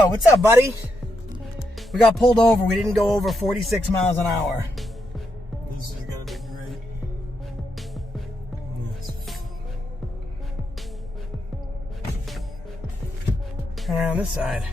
Oh, what's up, buddy? We got pulled over. We didn't go over 46 miles an hour. This is gonna be great. Turn around this side.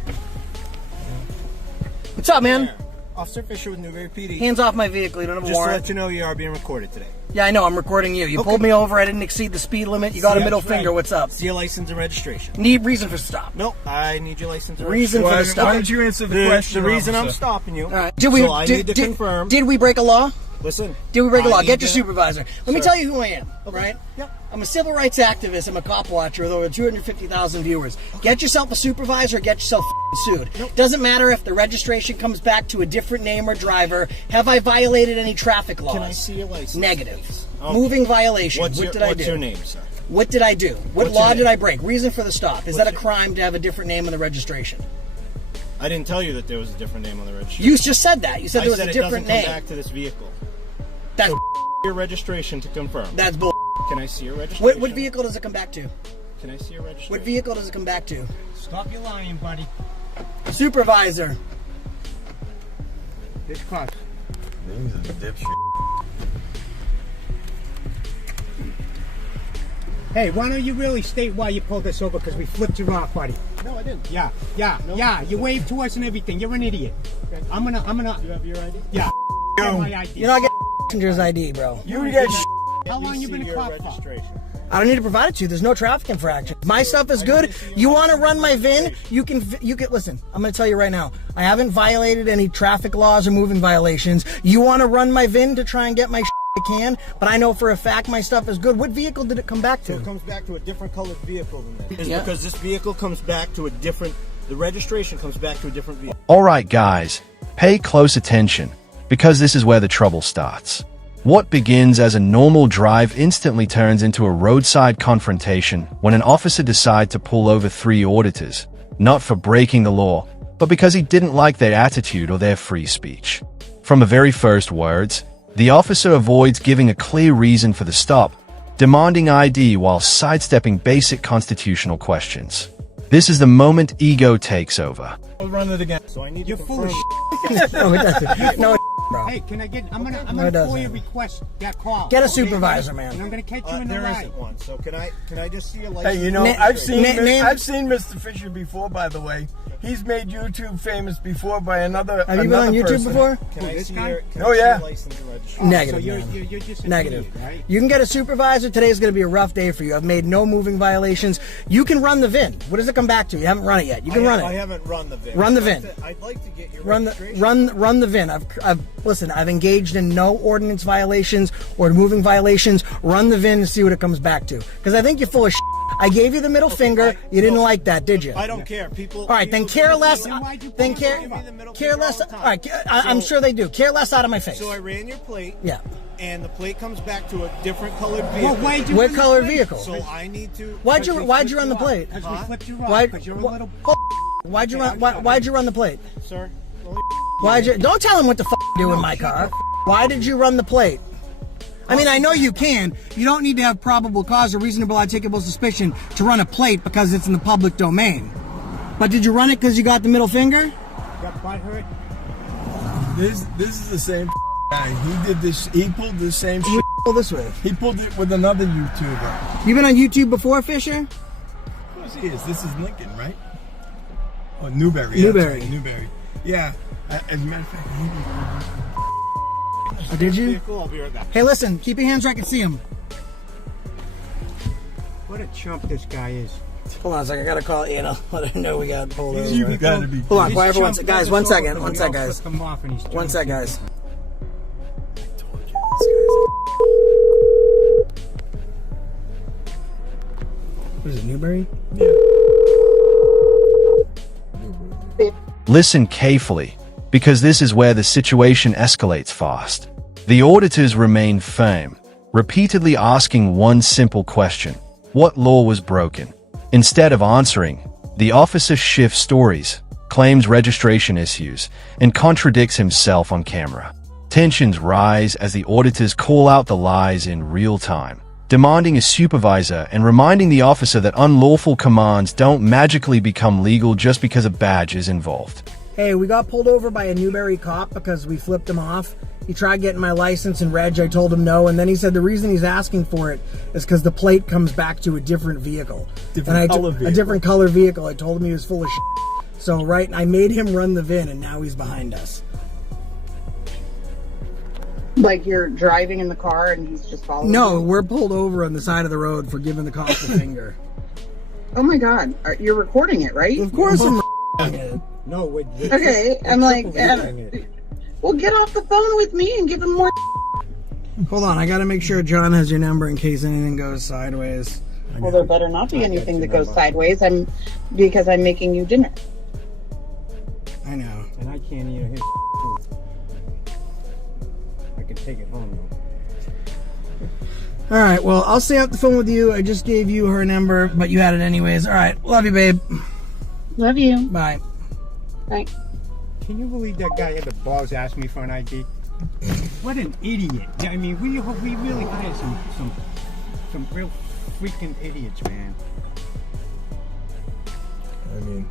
What's up, man? Officer Fisher with Newberry PD. Hands off my vehicle. You don't have a Just to warrant. let you know, you are being recorded today. Yeah, I know. I'm recording you. You pulled me over. I didn't exceed the speed limit. You got a middle finger. What's up? See your license and registration. Need reason for stop. Nope, I need your license and Reason for the registration. stop. Why don't you answer the question, The reason officer? I'm stopping you. All right. So I need to confirm. Did we break a law? Listen. Did we break a I law? need Get your to- supervisor. Let me Sir. tell you who I am, Okay. right? Yep. I'm a civil rights activist. I'm a cop watcher with over 250,000 viewers. Get yourself a supervisor, get yourself sued. Nope. Doesn't matter if the registration comes back to a different name or driver. Have I violated any traffic laws? Can I see your license? Negative. please? Okay. Moving violation. What's What your, did I do? What's your name, sir? What did I do? What What's your law name? did I break? Reason for the stop. Is What's that a your- crime to have a different name on the registration? I didn't tell you that there was a different name on the registration. You just said that. You said there was I said a it different doesn't name. come back to this vehicle. That's Your registration to confirm. that's bull. Can I see your registration? What vehicle does it come back to? Can I see your registration? What vehicle does it come back to? Stop your lying, buddy. Supervisor. This car. He's a dipshit. Hey, why don't you really state why you pulled us over? Because we flipped you off, buddy. No, I didn't. Yeah. You waved to us and everything. You're an idiot. Okay. I'm gonna. You have your ID? Yeah. Get my ID. You're not getting passenger's ID, bro. You get. How How long you been a cop for? registration? I don't need to provide it to you. There's no traffic infraction. My stuff is good. You want to run my VIN? You can. Listen. I'm going to tell you right now. I haven't violated any traffic laws or moving violations. You want to run my VIN to try and get my? I can, but I know for a fact my stuff is good. What vehicle did it come back to? So it comes back to a different colored vehicle than that. It's Yeah. because this vehicle comes back to a different. The registration comes back to a different vehicle. Alright guys, pay close attention, because this is where the trouble starts. What begins as a normal drive instantly turns into a roadside confrontation when an officer decides to pull over 3 auditors, not for breaking the law, but because he didn't like their attitude or their free speech. From the very first words, the officer avoids giving a clear reason for the stop, demanding ID while sidestepping basic constitutional questions. This is the moment ego takes over. I'll run it again. So I need You're to full of confirm. No, it doesn't. No, bro. Hey, can I get? I'm No, it gonna doesn't. call your request. That call. Get a okay? supervisor, And man. I'm gonna catch you in the There ride. isn't one. So can I just see your license? Hey, you know, Na- I've seen name- I've seen Mr. Fisher before, by the way. He's made YouTube famous before by another. Have you been on YouTube person. before? Can I this see guy? your? Can Oh, I see yeah. your license and registration? Negative, So man. you're just an Negative. idiot, right? You can get a supervisor. Today's going to be a rough day for you. I've made no moving violations. You can run the VIN. What does it come back to? You haven't run it yet. You can run I it. haven't run the VIN. Run the VIN. I'd like to get your Run registration. the VIN. Listen. I've engaged in no ordinance violations or moving violations. Run the VIN and see what it comes back to. Because I think you're full of shit. I gave you the middle finger. You didn't like that, did you? I don't care. People. All right, then people care give less. me the- Then people give me the middle care finger less. all the All time. right, I'm So- sure they do. Care less out of my face. So I ran your plate. Yeah. And the plate comes back to a different colored vehicle. Well, why'd you What run the color plate? vehicle? So I need to. Why'd you run the plate? Because we flipped you off. Why- Because you're a wh- little. Why'd you run? Why'd you run the plate? Sir. Why'd you? Don't tell him what to do in my car. Why did you run the plate? I mean, I know you can. You don't need to have probable cause or reasonable articulable suspicion to run a plate because it's in the public domain. But did you run it because you got the middle finger? Got butt hurt. This is the same guy. He did this. He pulled the same Who shit. pull this with? He pulled it with another YouTuber. You been on YouTube before, Fisher? Of course he is. This is Lincoln, right? Oh, Newberry. Newberry. That's right, Newberry. Yeah. As a matter of fact, Or did you? Vehicle. I'll be right back. Hey, listen. Keep your hands where I can see him. What a chump this guy is. Hold on a second. I gotta call Anna. Let her know we got pulled over. you gotta be. Hold on, This quiet for one chump second. Guys, pulled one us over second. because One we sec, all guys. flipped him off and he's One drunk. sec, guys. What is it, Newberry? Listen carefully, because this is where the situation escalates fast. The auditors remain firm, repeatedly asking one simple question: what law was broken? Instead of answering, the officer shifts stories, claims registration issues, and contradicts himself on camera. Tensions rise as the auditors call out the lies in real time. demanding a supervisor and reminding the officer that unlawful commands don't magically become legal just because a badge is involved. Hey, we got pulled over by a Newberry cop because we flipped him off. He tried getting my license and reg. I told him no, and then he said the reason he's asking for it is because the plate comes back to a different vehicle. A different color vehicle. I told him he was full of shit. So, right, I made him run the VIN, and now he's behind us. Like you're driving in the car and he's just following No, you? we're pulled over on the side of the road for giving the cop the finger. Oh my God. You're recording it, right? Of course I'm recording it. No, wait. Okay, I'm like, well, get off the phone with me and give him more. Hold on, I gotta make sure John has your number in case anything goes sideways. Well, there better not be anything that goes sideways. Because I'm making you dinner. I know. And I can't eat his I can take it home though. Alright, well, I'll stay off the phone with you. I just gave you her number, but you had it anyways. Alright, love you, babe. Love you. Bye. Bye. Can you believe that guy had the balls to ask me for an ID? What an idiot! I mean, we really hired some real freaking idiots, man. I mean,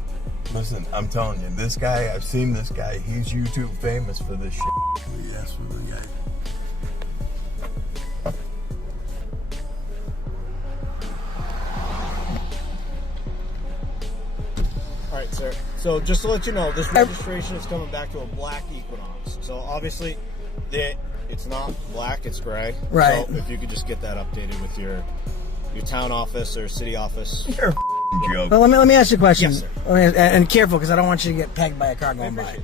listen, I'm telling you, this guy, I've seen this guy. He's YouTube famous for this shit. Yes, for the guy. All right, sir. So just to let you know, this registration is coming back to a black Equinox. So obviously, it's not black; it's gray. Right. So if you could just get that updated with your town office or city office. You're a joke. Well, let me ask you a question. Yes, sir. And careful, because I don't want you to get pegged by a car going by.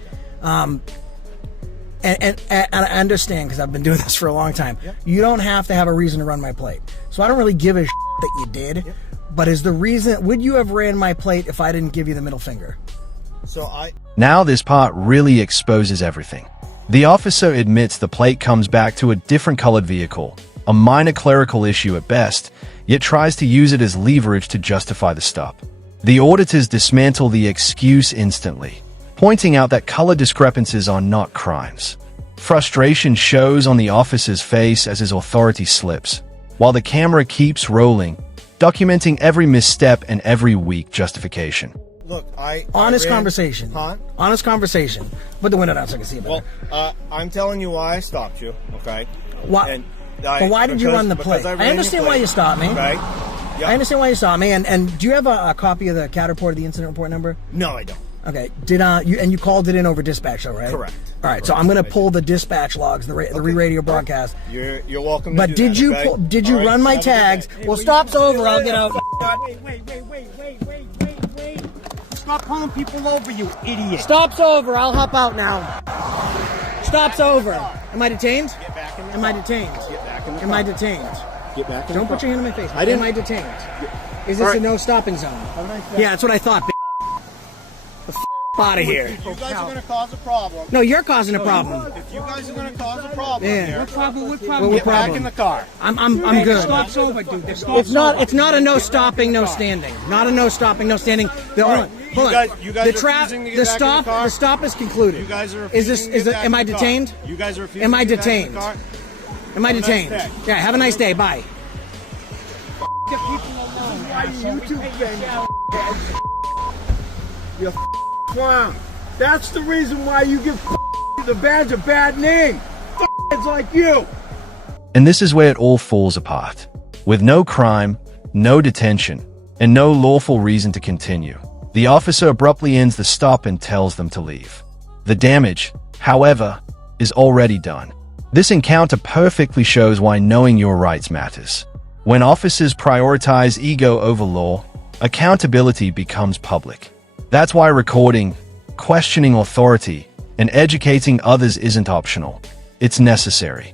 And I understand, because I've been doing this for a long time. Yep. You don't have to have a reason to run my plate. So I don't really give a shit that you did. Yep. But is the reason, would you have ran my plate if I didn't give you the middle finger? So Now this part really exposes everything. The officer admits the plate comes back to a different colored vehicle, a minor clerical issue at best, yet tries to use it as leverage to justify the stop. The auditors dismantle the excuse instantly, pointing out that color discrepancies are not crimes. Frustration shows on the officer's face as his authority slips, while the camera keeps rolling, documenting every misstep and every weak justification. look, Honest conversation. Huh? Honest conversation. Put the window down so I can see it better. Well, I'm telling you why I stopped you, okay? Why? But why did you run the plate? I understand why you stopped me. Okay. Yep. I understand why you stopped me. And do you have a copy of the CAD report, the incident report number? No, I don't. Okay. You called it in over dispatch, though, right? Correct. All right. So I'm going to pull the dispatch logs, the re-radio broadcast. You're welcome. But to do did you All right, run my have a good tags? day. Well, stop's over. I'll get out. Wait. Stop pulling people over, you idiot. Stop's over. I'll hop out now. Stop's over. Am I detained? Get back in the Am car. I detained? Get back in the Am car. I detained? Get back in Don't the put car. your hand on my face. I didn't. Am I detained? Is this All a right. no stopping zone? Yeah, that's what I thought. The out of here. If you guys are going to cause a problem. No, you're causing a problem. If you guys are going to cause a problem Yeah. here, What problem? What get back problem? in the car. I'm good. Stop's over, dude. The stop's It's not a no stopping, no standing. Not a no stopping, no standing. Hold on. You guys The refusing to get back in the car? The stop is concluded. You guys are Is refusing this to get back am in I the car. detained? You guys are refusing Am I to get back in detained? the car? Am I Have a nice detained? day. Yeah, have a nice day. Bye. You clown. That's the reason why you give the badge a bad name. It's like you. And this is where it all falls apart. With no crime, no detention, and no lawful reason to continue, the officer abruptly ends the stop and tells them to leave. The damage, however, is already done. This encounter perfectly shows why knowing your rights matters. When officers prioritize ego over law, accountability becomes public. That's why recording, questioning authority, and educating others isn't optional. It's necessary.